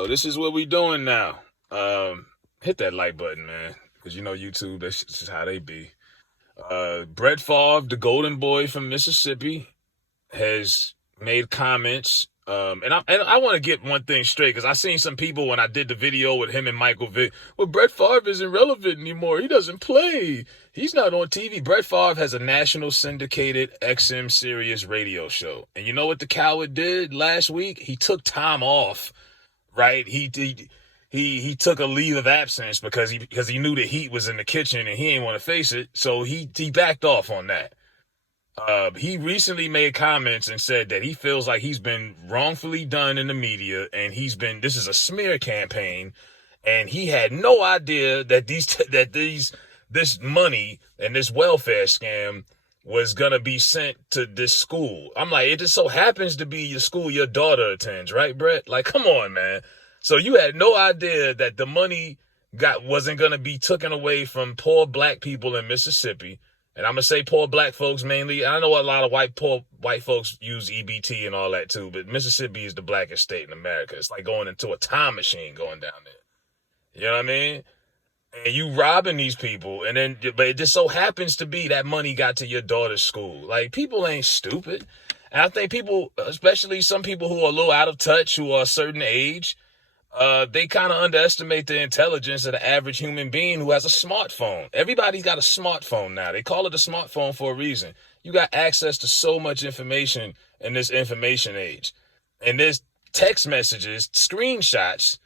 So this is what we doing now. Hit that like button, man, because you know YouTube. That's just how they be. Brett Favre, the Golden Boy from Mississippi, has made comments. And I want to get one thing straight because I seen some people when I did the video with him and Michael Vick. Well, Brett Favre isn't relevant anymore. He doesn't play. He's not on TV. Brett Favre has a national syndicated XM Sirius radio show. And you know what the coward did last week? He took time off, right? He took a leave of absence because he knew the heat was in the kitchen and he didn't want to face it. So he backed off on that. He recently made comments and said that he feels like he's been wrongfully done in the media and this is a smear campaign, and he had no idea that this money and this welfare scam was gonna be sent to this school. I'm like, it just so happens to be the school your daughter attends, right, Brett? Like, come on, man. So you had no idea that the money wasn't gonna be taken away from poor black people in Mississippi. And I'm going to say poor black folks mainly. I know a lot of poor white folks use EBT and all that too, but Mississippi is the blackest state in America. It's like going into a time machine going down there. You know what I mean? And you robbing these people, but it just so happens to be that money got to your daughter's school. Like, people ain't stupid. And I think people, especially some people who are a little out of touch, who are a certain age, they kind of underestimate the intelligence of the average human being who has a smartphone. Everybody's got a smartphone now. They call it a smartphone for a reason. You got access to so much information in this information age. And there's text messages, screenshots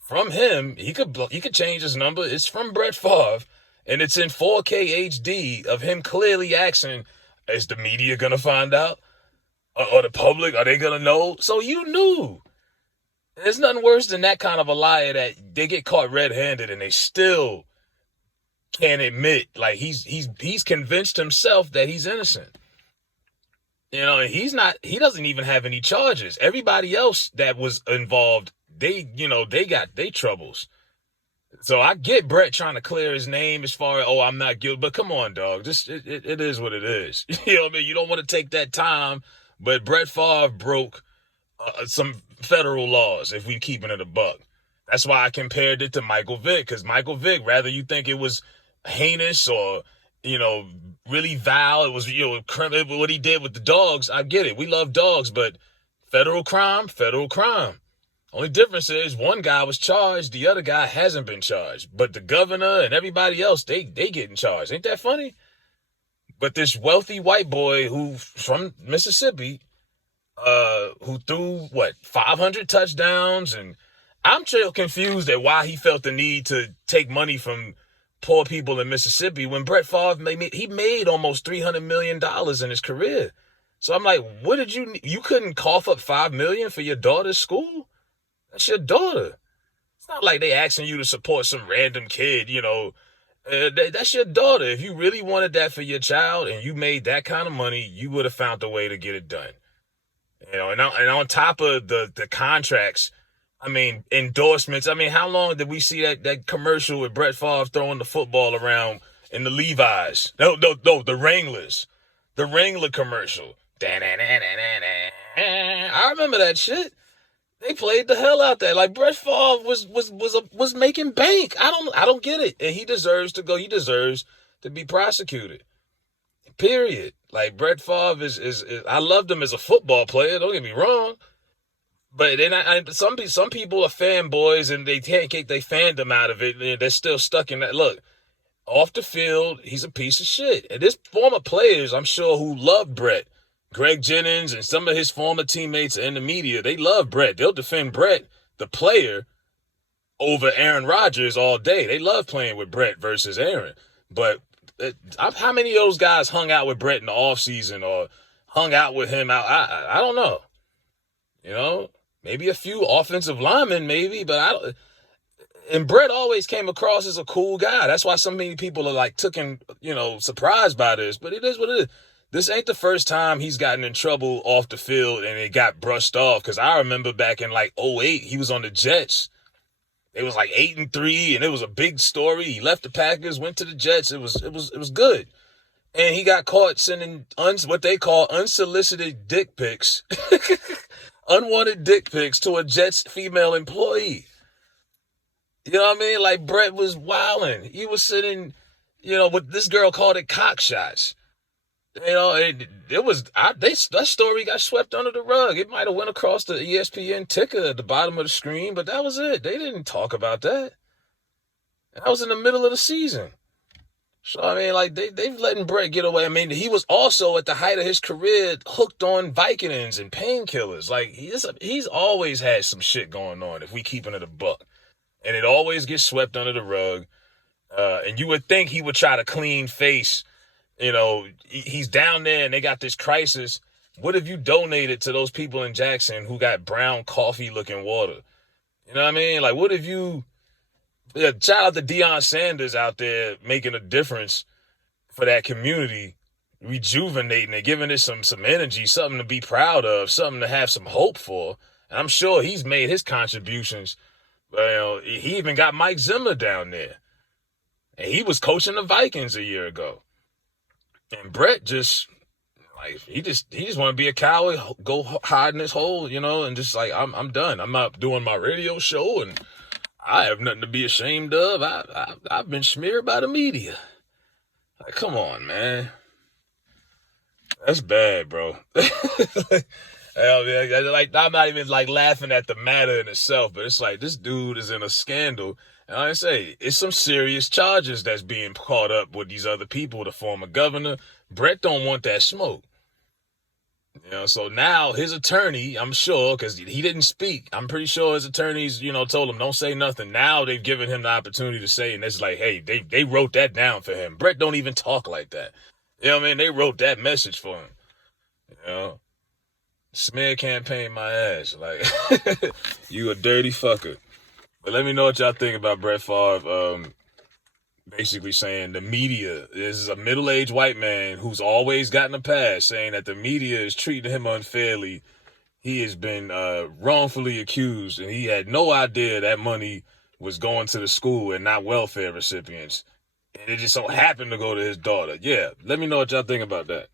from him. He could change his number. It's from Brett Favre, and it's in 4K HD of him clearly asking, is the media going to find out? Or the public, are they going to know? So you knew. There's nothing worse than that kind of a liar that they get caught red-handed and they still can't admit, like, he's convinced himself that he's innocent. You know, and he doesn't even have any charges. Everybody else that was involved, they got their troubles. So I get Brett trying to clear his name as far as, I'm not guilty, but come on, dog. It is what it is. You know what I mean? You don't want to take that time, but Brett Favre broke some federal laws, if we keeping it a buck. That's why I compared it to Michael Vick, because Michael Vick, rather you think it was heinous or, really vile, it was, what he did with the dogs, I get it. We love dogs, but federal crime. Only difference is one guy was charged, the other guy hasn't been charged. But the governor and everybody else, they getting charged. Ain't that funny? But this wealthy white boy who from Mississippi, who threw 500 touchdowns, and I'm still confused at why he felt the need to take money from poor people in Mississippi when Brett Favre made almost $300 million in his career. So I'm like, what did you couldn't cough up $5 million for your daughter's school? That's your daughter. It's not like they asking you to support some random kid, that's your daughter. If you really wanted that for your child and you made that kind of money, you would have found a way to get it done. And on top of the contracts, endorsements. How long did we see that commercial with Brett Favre throwing the football around in the Levi's? No, the Wranglers. The Wrangler commercial. I remember that shit. They played the hell out there. Like, Brett Favre was making bank. I don't get it. And he deserves to go. He deserves to be prosecuted. Period. Like, Brett Favre is I loved him as a football player. Don't get me wrong. But then some people are fanboys and they can't get their fandom out of it. They're still stuck in that. Look, off the field, he's a piece of shit. And there's former players, I'm sure, who love Brett. Greg Jennings and some of his former teammates in the media, they love Brett. They'll defend Brett, the player, over Aaron Rodgers all day. They love playing with Brett versus Aaron. But how many of those guys hung out with Brett in the offseason or hung out with him out? I don't know. Maybe a few offensive linemen, maybe, but I don't. And Brett always came across as a cool guy. That's why so many people are like surprised by this. But it is what it is. This ain't the first time he's gotten in trouble off the field and it got brushed off. Because I remember back in like '08, he was on the Jets. It was like 8-3, and it was a big story. He left the Packers, went to the Jets. It was good. And he got caught sending what they call unsolicited dick pics unwanted dick pics to a Jets female employee. You know what I mean? Like Brett was wilding. He was sitting, with this girl called it cock shots. It was that story got swept under the rug. It might have went across the ESPN ticker at the bottom of the screen, but that was it. They didn't talk about that. That was in the middle of the season. So I mean, like they've letting Brett get away. I mean, he was also at the height of his career hooked on Vicodins and painkillers. Like he's always had some shit going on. If we keeping it a buck, and it always gets swept under the rug. And you would think he would try to clean face. He's down there and they got this crisis. What have you donated to those people in Jackson who got brown coffee looking water? You know what I mean? Like, what have you? Yeah, shout out to Deion Sanders out there making a difference for that community, rejuvenating it, giving it some energy, something to be proud of, something to have some hope for. And I'm sure he's made his contributions. He even got Mike Zimmer down there. And he was coaching the Vikings a year ago. And Brett just he just want to be a coward, go hide in his hole, and just like I'm done. I'm not doing my radio show, and I have nothing to be ashamed of. I've been smeared by the media. Like, come on, man, that's bad, bro. I'm not even like laughing at the matter in itself, but it's like this dude is in a scandal. And like I say, it's some serious charges that's being caught up with these other people, the former governor. Brett don't want that smoke. So now his attorney, I'm sure, because he didn't speak, I'm pretty sure his attorneys, told him don't say nothing. Now they've given him the opportunity to say, and it's like, hey, they wrote that down for him. Brett don't even talk like that. You know what I mean? They wrote that message for him. Smear campaign my ass. Like, you a dirty fucker. But let me know what y'all think about Brett Favre basically saying the media is a middle-aged white man who's always gotten a pass, saying that the media is treating him unfairly. He has been wrongfully accused, and he had no idea that money was going to the school and not welfare recipients. And it just so happened to go to his daughter. Yeah, let me know what y'all think about that.